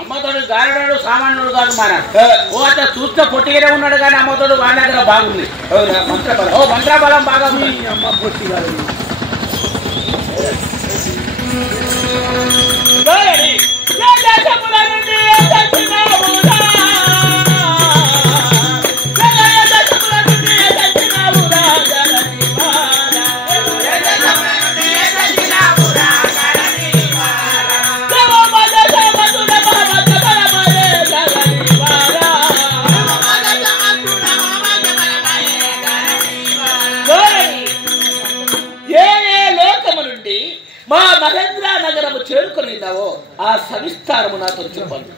అమ్మతోడు గారడాడు సామాన్యుడు కాదు మన ఓ అట్లా చూస్తే పొట్టిగానే ఉన్నాడు కానీ అమ్మతోడు వాడి దగ్గర బాగుంది మంత్రబలం ఓ మంత్రబలం బాగా ఉంది అమ్మ పొట్టి కాదు మా మహేంద్ర నగరము చేరుకునిన్నావో ఆ సవిస్తారము నాతో చెప్పండి.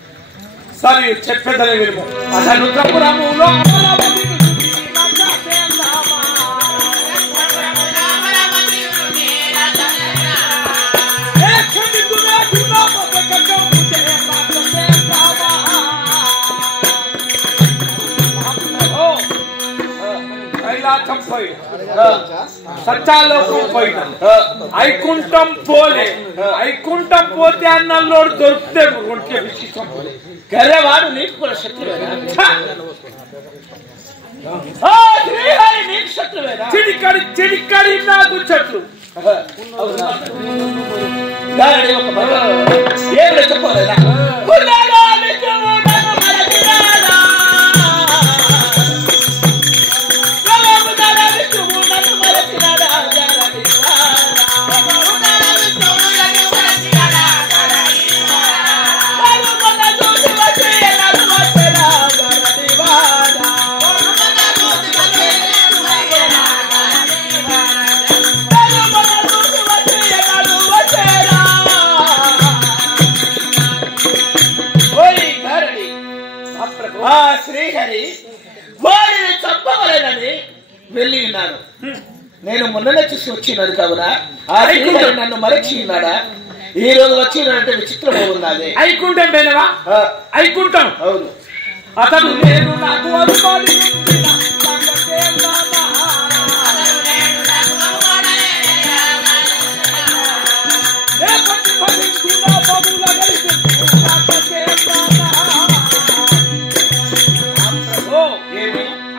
సరే చెప్పేదనే విలువ అతను త్రిపురములో కైలాసం పోయి సత్యాలోకం పోయిన ఐకుంఠం పోలే ఐకుంఠం పోతే అన్నల్లోడు దొరికితే ఒంటే విశేషం గర్రవాడు నీకు కూడా శత్రువేనా నీకు శత్రువేనా చిడికడి చిడికడి నాకు చెట్లు ఏమిటో చెప్పలేదా శ్రీహరి వారిని చంపవలేనని వెళ్ళి ఉన్నాను. నేను మొన్ననే చూసి వచ్చినాను కావున ఆ శ్రీహరి నన్ను మరచి ఉన్నాడా ఈ రోజు వచ్చిందంటే విచిత్రం ఉన్నది. ఐకుంఠం పోయినవా ఐకుంఠం అవును అతడు నేను నాకు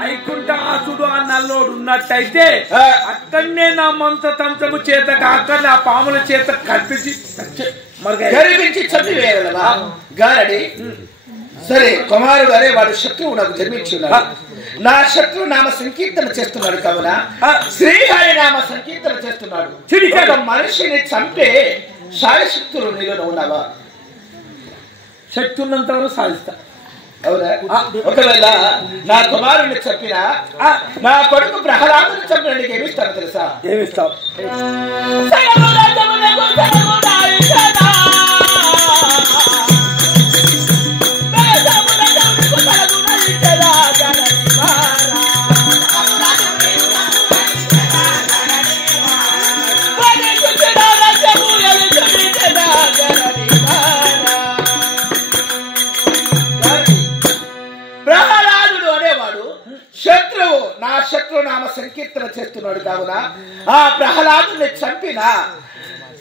ఐకుంఠాసుడు ఆ నల్లోడు ఉన్నట్టయితే అక్కడనే నా మంత్రతంత్రము చేత కాక నా పాముల చేత కల్పించి గరిపించి చంపివేయగలవా గారడి? సరే కుమారుడు అరే వాడు శత్రువు నాకు జన్మించున్నాడు. నా శత్రువు నామ సంకీర్తన చేస్తున్నాడు కావున శ్రీహరి నామ సంకీర్తన చేస్తున్నాడు. ఒక మనిషిని చంపే శాయశక్తులు నీలో ఉన్నావా? శక్తి ఉన్నంత వరకు సాధిస్తా. అవునా? ఒకవేళ నా కుమారుడిని చంపినా నా కొడుకు ప్రహ్లాదుని చంపిన నీకు ఏమిస్తాను తెలుసా? ఏమిస్తావు? ప్రహ్లాదుడు అనేవాడు శత్రువు నా శత్రు నామ సంకీర్తన చేస్తున్నాడు కావున ఆ ప్రహ్లాదుని చంపిన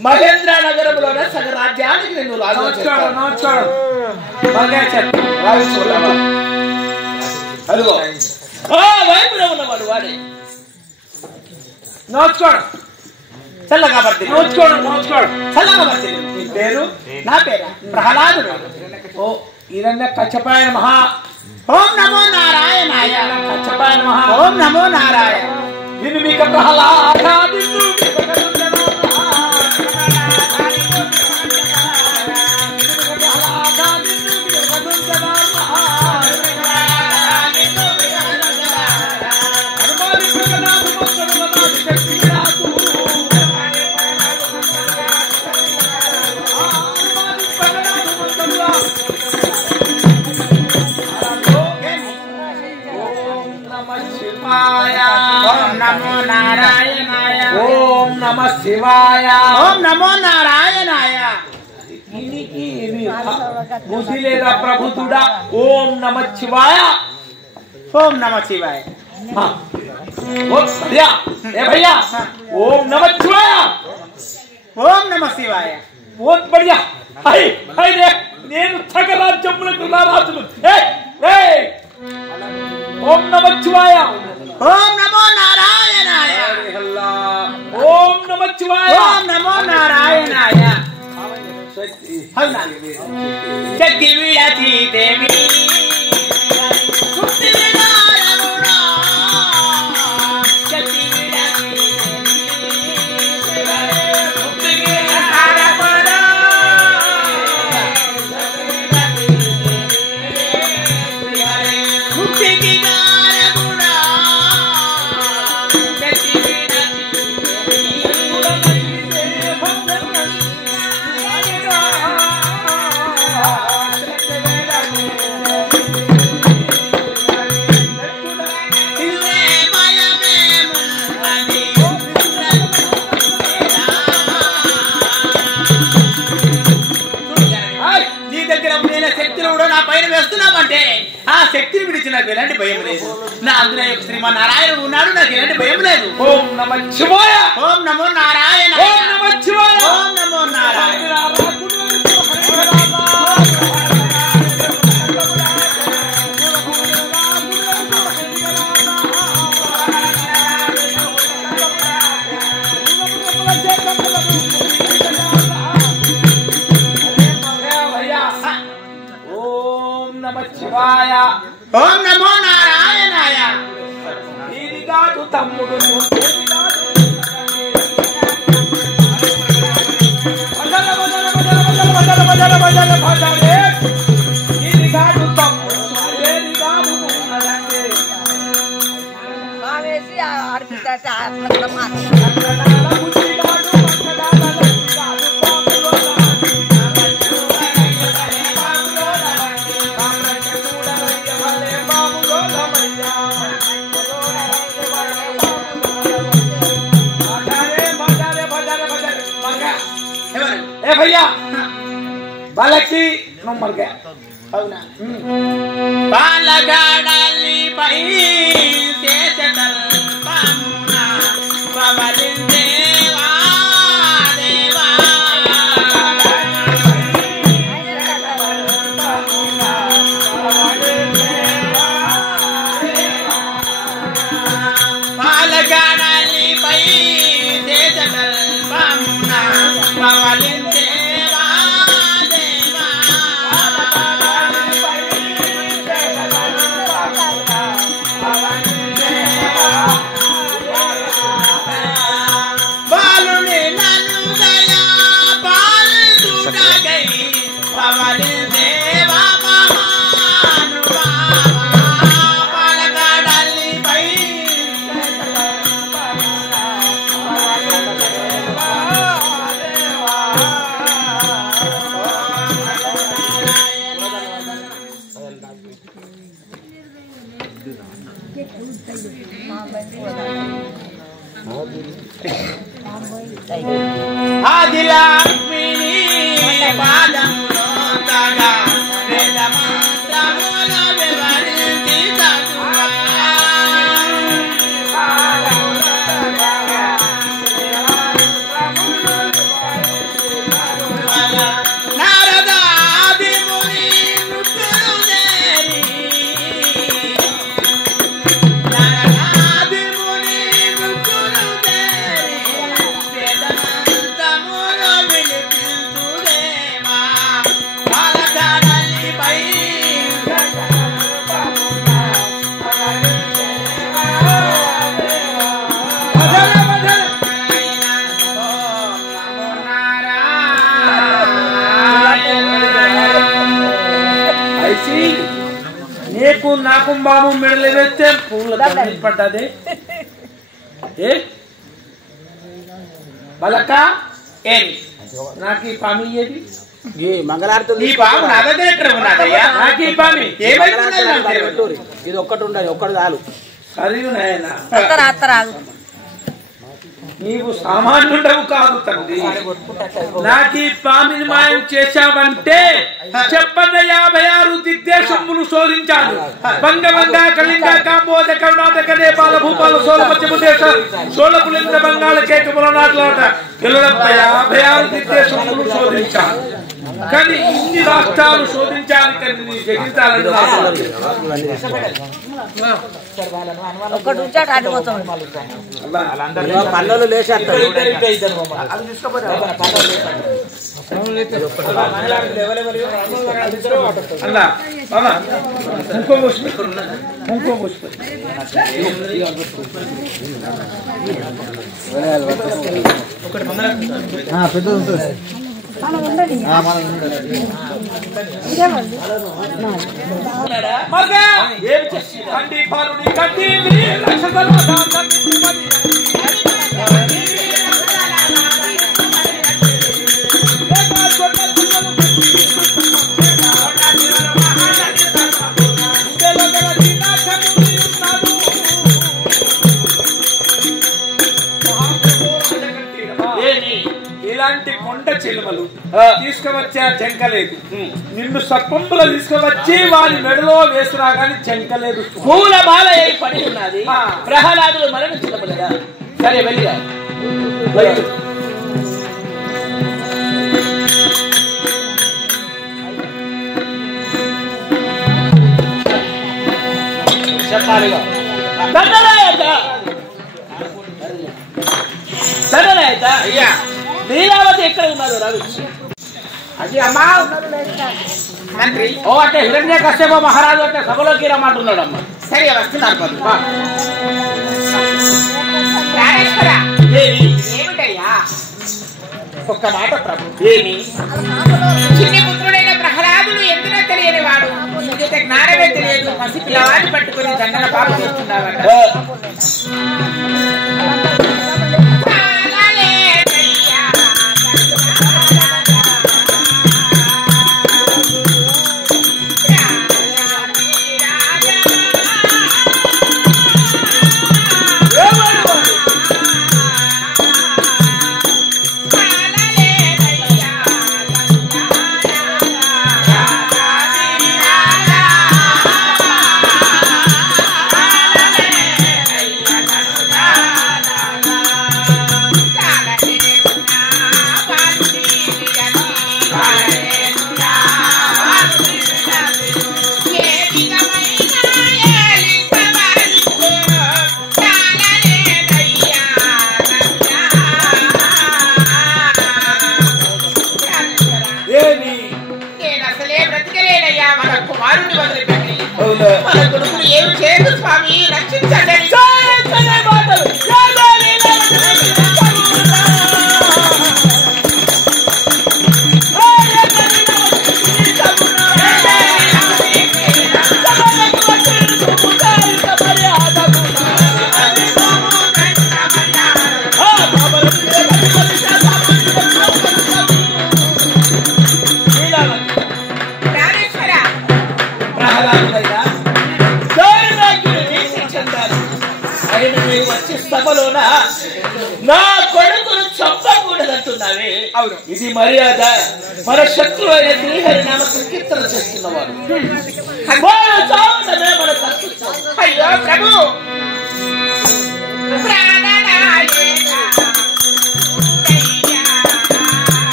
మహేంద్ర నగరంలోనే సగరాజ్యానికి నేను అదిగో ఆ వైపులో ఉన్నవాడు వాడే నోచుకోడు చల్లగా పడితే నోచుకోడు చల్లగా పడితే నీ పేరు? నా పేరు ప్రహ్లాదుడు. ఓ ఇదన్న కచ్చపాయన మహా ఓం నమో నారాయణాయ. కచ్చపాయన మహా ఓం నమో నారాయణ. ఇది మీకు ప్రహ్లాదు నమో నారాయణాయ ఓం నమ శివాయ ఓం నమో నారాయణాయ ముసిలేదా ప్రభుతుడా ఓం నమ శివాయ ఓం నమ శివాయ भैया ओम नमः शिवाय ఓం నమ శివాయ बहुत बढ़िया हाय हाय रे నేను సకల జమ్ములకు రారాజులు ఓం నమః శివాయ ఓం నమో నారాయణాయ ఓం నమః శివాయ ఓం నమో నారాయణాయ శక్తి విడతి దేవి శక్తి విడారమునా శక్తి విడతి శక్తి విడారమునా శక్తి విడారమునా శక్తి నీ దగ్గర నేను శక్తులు కూడా నా పైన వేస్తున్నామంటే ఆ శక్తిని విడిచి నాకు ఎలాంటి భయం లేదు. నా అందులో శ్రీమన్నారాయణుడు ఉన్నాడు, నాకు ఎలాంటి భయం లేదు. ఓం నమః శివాయ ఓం నమో నారాయణ ఓం నమః శివాయ ఓం నమో నారాయణ ఓం నమః శివాయ ఓం నమో నారాయణాయ ఇది కాదు తమ్ముడు ఇది కాదు తమ్ముడు ఇది కాదు ఆవేసి ఆర్పిత ए भैया बालकी नंबर गया అవునా బాలగాడాలి పై చేతల్ పామునా పవలిందేవా దేవా బాలగాడాలి పై చేతల్ పామునా పవలిందేవా దేవా బాలుని నన్ను దయా పాలు చూడగై పవలి దేవా మహానుభావా పలకడలి పై ఆదిలక్ష్మిని పాదములో తగా వేద మంత్రముల వివరించి చదువా నారదాది ముని ముగ్గురు దేరి నారదాది ముని ముగ్గురు దేరి వేదమంతములు వినిపించుదేవా పాలకాడలిపై ऐसी నీకు నాకు బాబు మెడలు వేస్తే పూల పడ్డది ఏ బలక ఏమి నాకు ఈ పామి ఏది ఈ మంగళారతి ఈ బాబు నా దగ్గర ఎక్కడ ఉన్నదయ్యా నాకు ఈ పామి ఏమైతున్నది నాకు తెలియదు. ఇది ఒక్కటి ఉండదు ఒక్కటి చాలు చదివి నాయన అత్తరాగు నీవు సామాన్యుడవు కాదు తండ్రి. నాకు ఈ పామిని మాయం చేశావంటే చెప్పన్న 56 దిగ్దేశములు శోధించాను. బంగ కళింగ కాంబోజ కర్ణాటక నేపాల భూపాల సోల మధ్యప్రదేశ సోళపులింద బంగాళ కేకముల నాట్లాట 56 దిగ్దేశములు శోధించాను. కానీ ఇన్ని రాష్ట్రాలు శోధించాలి కానీ నీ జగించాలని ఒకటి ఉంచాడు ఆడిపోతాం. పల్లెలు లేచేస్తారు. అన్నా బాబా ఇంకో పెద్ద ఉంటుంది. ఇలాంటి కొండ చిలుమలు తీసుకువచ్చా జంకలేదు. నిన్ను సప్పంపులో తీసుకువచ్చి వారి మెడలో వేసినా గాని జంకలేదు. పూల బాల పడి ఉన్నది. ప్రహ్లాదులు మరణించలేదా? సరే వెళ్ళిరా. చెప్పాలిగా అయ్యా లీలావతి ఎక్కడ ఉన్నారు? రవి అది అమ్మా మంత్రి. ఓ అంటే హిరణ్య కశ్యప మహారాజు అంటే సభలోకి రమ్మంటున్నాడు అమ్మ. సరే వస్తున్నారు. ఏమిటయ్యా ఒక్క మాట ప్రభు. ఏమి? చిన్ని పుత్రుడైన ప్రహ్లాదుడు ఎందులో తెలియని వాడు, ఇంత జ్ఞానమే తెలియదు. పసి పిల్లవాడిని పట్టుకుని దండన పాప చేస్తున్నావట. ఏమి చేయదు స్వామి, రక్షించండి. సభలోన నా కొడుకును చంపకూడదంటున్నావే. ఇది మర్యాద? మన శత్రువు అయిన శ్రీహరి నామ సంకీర్తన చేస్తున్నవాడు. అయ్యో ప్రభు,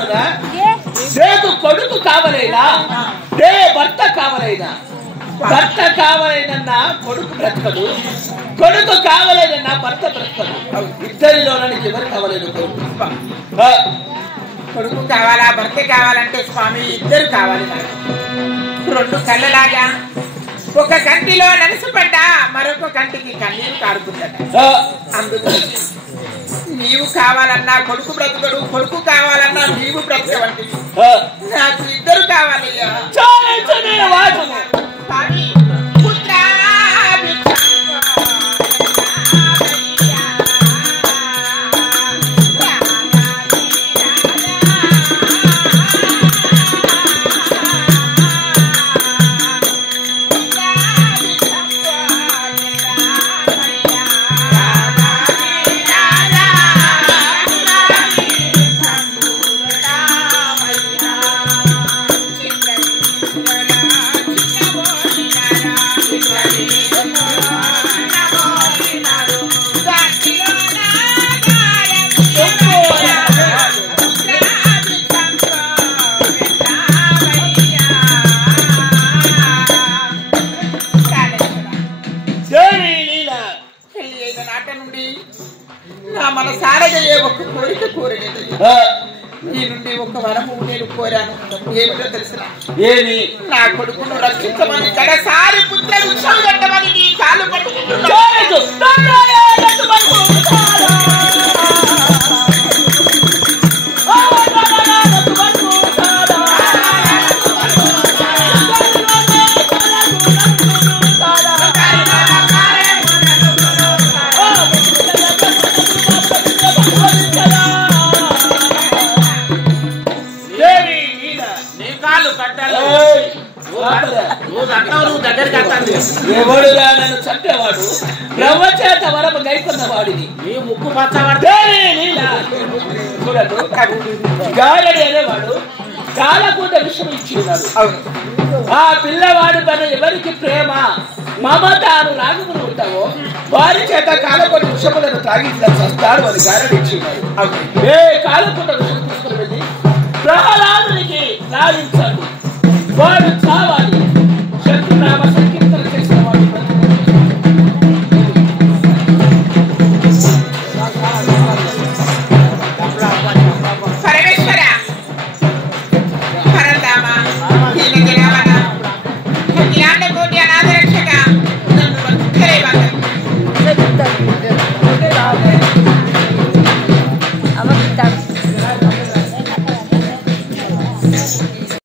ఇద్దరిలోనా లేదు కొడుకు కావలేనా దే భర్త కావలేనా భర్త కావలేనన్నా కొడుకు బ్రతకడు కొడుకు కావలేనన్నా భర్త బ్రతకడు ఇద్దరిలోనా నీకు ఎవరు కావలేదు కొడుకు కొడుకు కావాలా భర్త కావాలంటే స్వామి ఇద్దరు కావాలి రెండు కళ్ళలాగా ఒక కంటిలో నలుసుపడ్డా మరొక కంటికి కన్నీరు కారుతుందట అందుకు నీవు కావాలన్నా కొడుకు బ్రతుకడు కొడుకు కావాలన్నా నీవు బ్రతకవంటి నాకు ఇద్దరు కావాలయ్యా స్వామి నీ నుండి ఒక వరము నేను కోరాను ఏమిటో తెలిసిన ఏమి నా కొడుకును రక్షించమని కడసారి పుత్ర వృక్షం కట్టమని నీ కాలు పట్టుకుంటున్నాను ఎవడురా నన్ను చంపేవాడు బ్రహ్మ చేత వరము గైకున్న వాడిని ముక్కు పచ్చబడితే చూడదు గారడి అనేవాడు కాలకూట విషయం ఇచ్చి ఉన్నాడు ఆ పిల్లవాడు పైన ఎవరికి ప్రేమ మమతాను రాగుములు ఉంటావో వారి చేత కాలకూట విషములను తాగించిన చేస్తాడు అని గారడి ఇచ్చి ఉన్నాడు ఏ కాలకూట విషయం తీసుకుని వెళ్ళి ప్రహ్లాదునికి లాభించాడు వాడు చావాలి శత్రునామ సంఖ్య